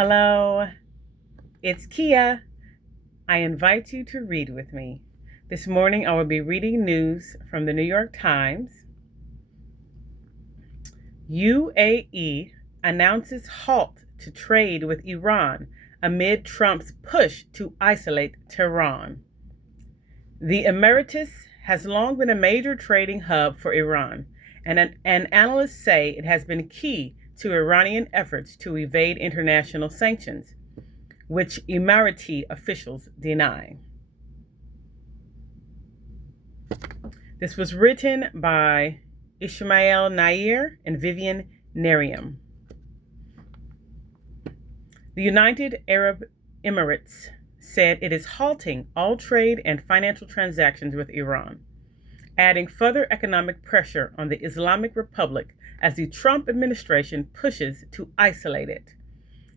Hello, it's Kia. I invite you to read with me. This morning I will be reading news from the New York Times. U.A.E. announces halt to trade with Iran amid Trump's push to isolate Tehran. The Emeritas has long been a major trading hub for Iran, and analysts say it has been key to Iranian efforts to evade international sanctions, which Emirate officials deny. This was written by Ismaeel Naar and Vivian nereim. The United Arab Emirates said it is halting all trade and financial transactions with Iran, adding further economic pressure on the Islamic Republic as the Trump administration pushes to isolate it.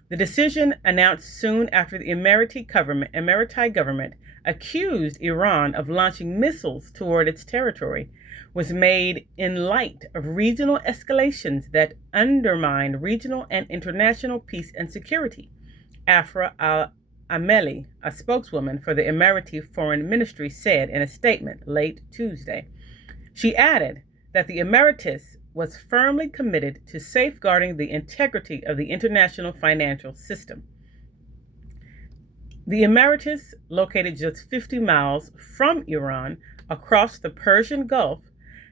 The decision, announced soon after the Emirate government accused Iran of launching missiles toward its territory, was made in light of regional escalations that undermine regional and international peace and security. Afra al-Ameli, a spokeswoman for the Emirate Foreign Ministry, said in a statement late Tuesday. She added that the Emeritas was firmly committed to safeguarding the integrity of the international financial system. The Emeritas, located just 50 miles from Iran across the Persian Gulf,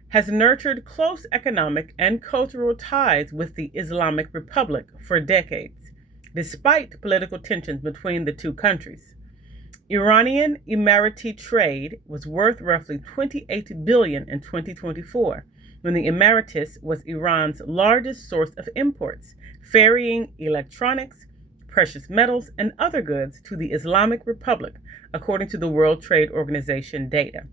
has nurtured close economic and cultural ties with the Islamic Republic for decades, despite political tensions between the two countries. Iranian Emirate trade was worth roughly $28 billion in 2024, when the Emeritas was Iran's largest source of imports, ferrying electronics, precious metals, and other goods to the Islamic Republic, according to the World Trade Organization data.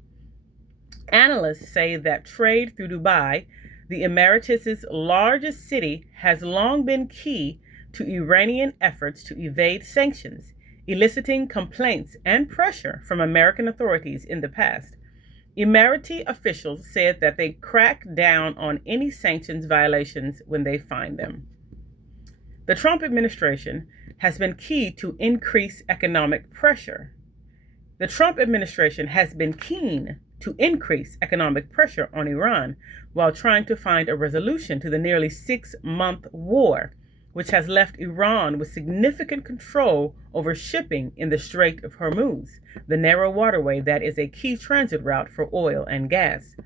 Analysts say that trade through Dubai, the Emeritas' largest city, has long been key to Iranian efforts to evade sanctions, eliciting complaints and pressure from American authorities in the past. Emirate officials said that they crack down on any sanctions violations when they find them. The Trump administration has been key to increase economic pressure. The Trump administration has been keen to increase economic pressure on Iran while trying to find a resolution to the nearly 6-month war, which has left Iran with significant control over shipping in the Strait of Hormuz, the narrow waterway that is a key transit route for oil and gas.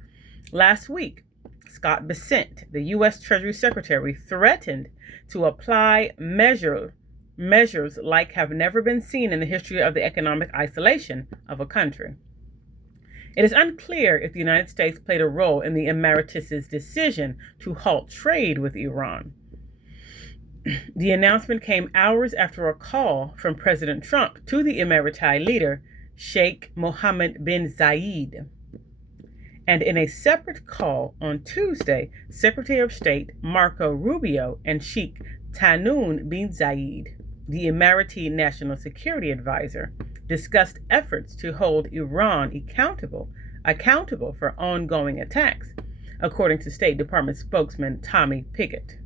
Last week, Scott Bessent, the U.S. Treasury Secretary, threatened to apply measures like have never been seen in the history of the economic isolation of a country. It is unclear if the United States played a role in the Emeritus' decision to halt trade with Iran. The announcement came hours after a call from President Trump to the Emirate leader, Sheikh Mohammed bin Zayed. And in a separate call on Tuesday, Secretary of State Marco Rubio and Sheikh Tahnoun bin Zayed, the Emirate National Security Advisor, discussed efforts to hold Iran accountable for ongoing attacks, according to State Department spokesman Tommy Pigott.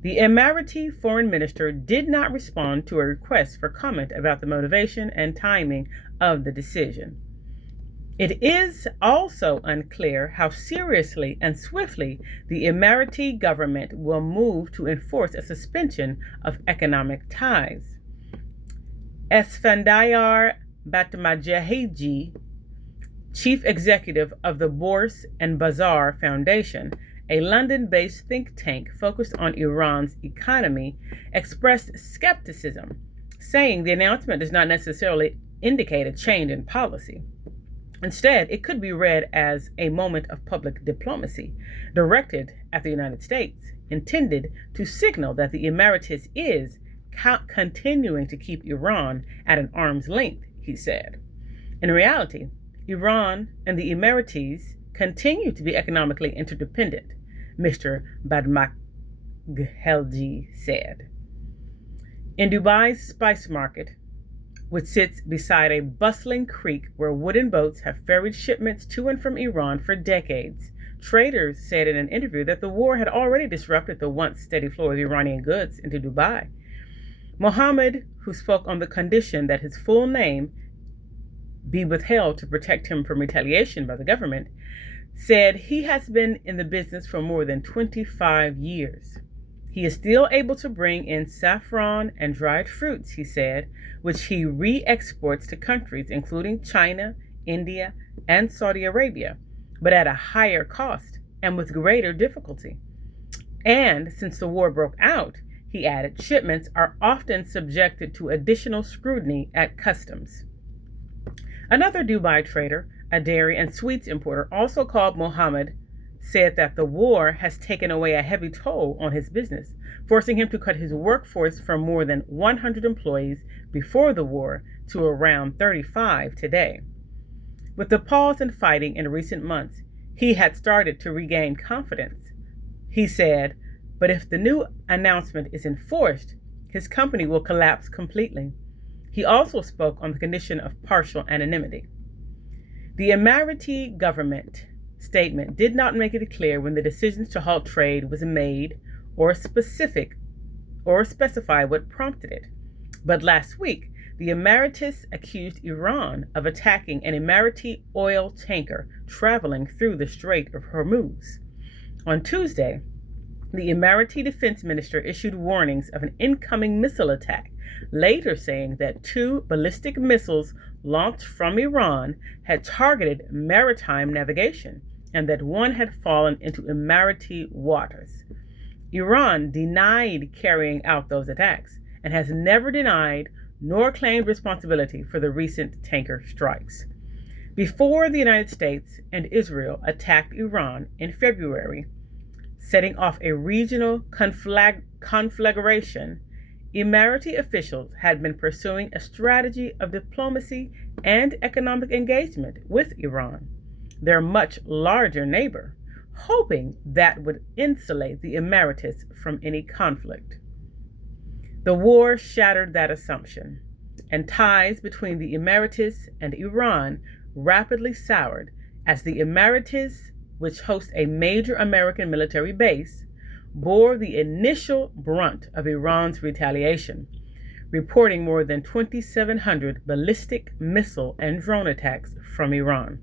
The Emirate foreign minister did not respond to a request for comment about the motivation and timing of the decision. It is also unclear how seriously and swiftly the Emirate government will move to enforce a suspension of economic ties. Esfandiar Batmajahiji, chief executive of the Bourse and Bazaar Foundation, a London-based think tank focused on Iran's economy, expressed skepticism, saying the announcement does not necessarily indicate a change in policy. Instead, it could be read as a moment of public diplomacy directed at the United States, intended to signal that the Emeritus is continuing to keep Iran at an arm's length, he said. In reality, Iran and the Emirates continue to be economically interdependent, Mr. Badmakhelji said. In Dubai's spice market, which sits beside a bustling creek where wooden boats have ferried shipments to and from Iran for decades, traders said in an interview that the war had already disrupted the once steady flow of Iranian goods into Dubai. Mohammed, who spoke on the condition that his full name be withheld to protect him from retaliation by the government, said he has been in the business for more than 25 years. He is still able to bring in saffron and dried fruits, he said, which he re-exports to countries including China, India, and Saudi Arabia, but at a higher cost and with greater difficulty. And since the war broke out, he added, shipments are often subjected to additional scrutiny at customs. Another Dubai trader, a dairy and sweets importer, also called Mohammed, said that the war has taken away a heavy toll on his business, forcing him to cut his workforce from more than 100 employees before the war to around 35 today. With the pause in fighting in recent months, he had started to regain confidence. He said, but if the new announcement is enforced, his company will collapse completely. He also spoke on the condition of partial anonymity. The Emirate government statement did not make it clear when the decision to halt trade was made or specify what prompted it. But last week, the Emeritas accused Iran of attacking an Emirate oil tanker traveling through the Strait of Hormuz. On Tuesday, the Emirate defense minister issued warnings of an incoming missile attack, later saying that 2 ballistic missiles launched from Iran had targeted maritime navigation and that one had fallen into Emirate waters. Iran denied carrying out those attacks and has never denied nor claimed responsibility for the recent tanker strikes. Before the United States and Israel attacked Iran in February, setting off a regional conflagration, Emirate officials had been pursuing a strategy of diplomacy and economic engagement with Iran, their much larger neighbor, hoping that would insulate the Emeritus from any conflict. The war shattered that assumption, and ties between the Emeritus and Iran rapidly soured as the Emeritus, which hosts a major American military base, bore the initial brunt of Iran's retaliation, reporting more than 2,700 ballistic missile and drone attacks from Iran.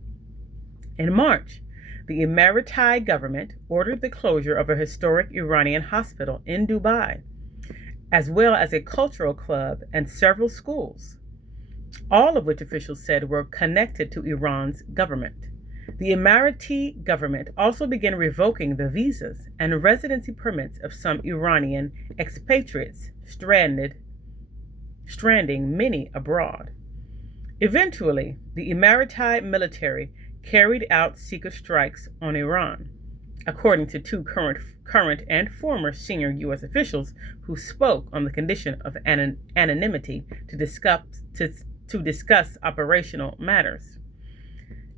In March, the Emirate government ordered the closure of a historic Iranian hospital in Dubai, as well as a cultural club and several schools, all of which officials said were connected to Iran's government. The Emirate government also began revoking the visas and residency permits of some Iranian expatriates, stranding many abroad. Eventually, the Emirate military carried out secret strikes on Iran, according to 2 current and former senior U.S. officials who spoke on the condition of anonymity to discuss operational matters.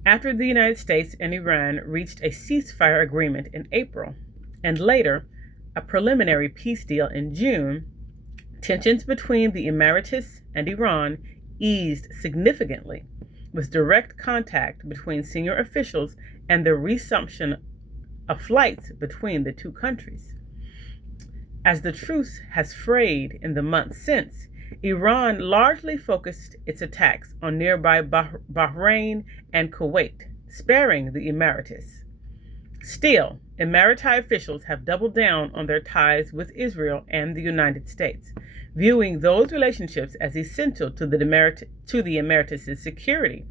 After the United States and Iran reached a ceasefire agreement in April, and later a preliminary peace deal in June, tensions between the Emeritus and Iran eased significantly, with direct contact between senior officials and the resumption of flights between the 2 countries. As the truce has frayed in the months since, Iran largely focused its attacks on nearby Bahrain and Kuwait, sparing the Emeritus. Still, Emirate officials have doubled down on their ties with Israel and the United States, viewing those relationships as essential to the Emeritus' security